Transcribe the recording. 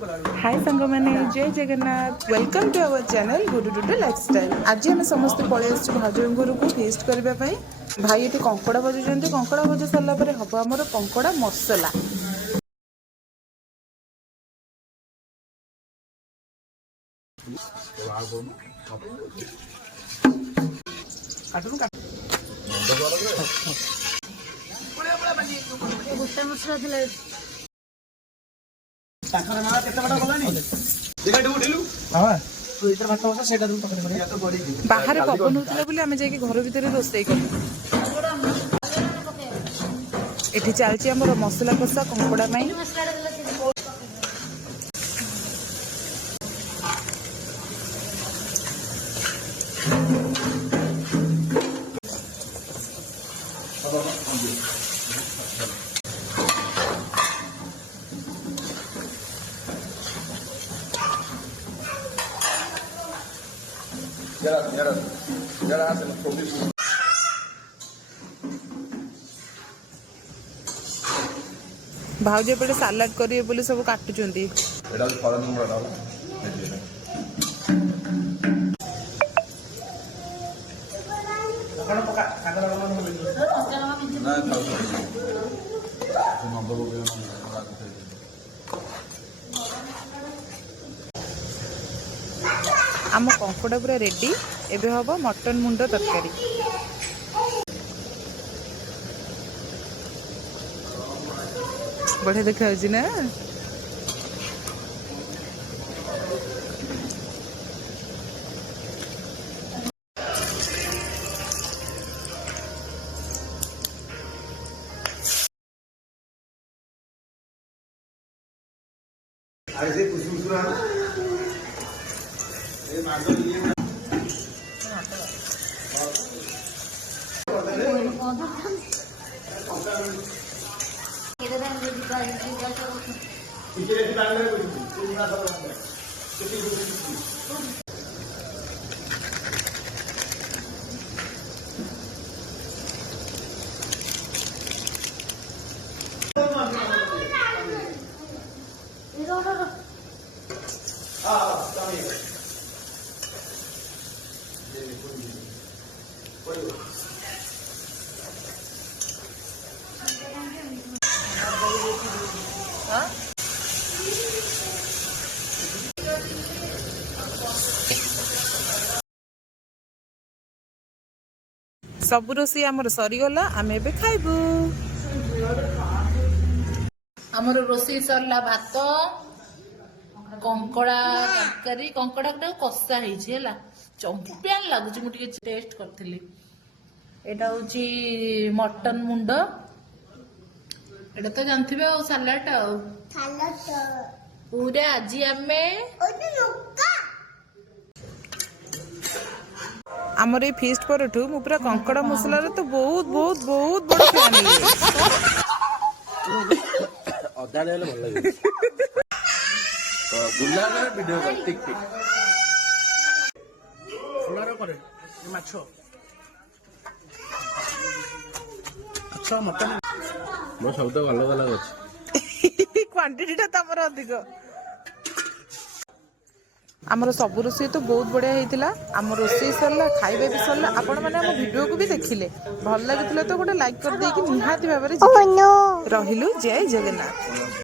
हाय सांग मैंने जय Jagannath welcome to our channel Gudu Dudu lifestyle. आज आम समस्त पलि आस भाज घर को फेस्ट करने भाई ये कंकड़ा भजुंट कंकड़ा भजा सारापर हम आमर कंकड़ा मसला। बाहर पवन होता बोली आम जाकि घर भितर रोषे कलु। ये चलती आमर मसला कषा कंकड़ा भाउज एपटे सालाड करेंगे बोली सब काटुंट। आम कंकड़ा पूरा रेडी। एबे हम मटन मुंड तरकारी। बढ़िया देखा ना। सब रोषे आमर सरीगला आम एबे खाइबू। आमर रोषे सरला भात कंकड़ा तरकारी कंकड़ा कषा है चंपियान लगुच मुझे टेस्ट करी। एटा हूँ मटन मुंड एटा तो जानते सालाड पूरा आज आम आमर ये फीस्ट पर पूरा कंकड़ा मसला तो बहुत बहुत बहुत बड़ फैन क्वांटिटी तमर अधिक। आमर सब रोषे तो बहुत बढ़िया होता। आम रोषे सरला खाଇବା भी सरला। आपण मैंने आम वीडियो को भी देखिले भल लगी तो गोटे लाइक कर देकी निहाती भाव में रहिलु। जय जगन्नाथ।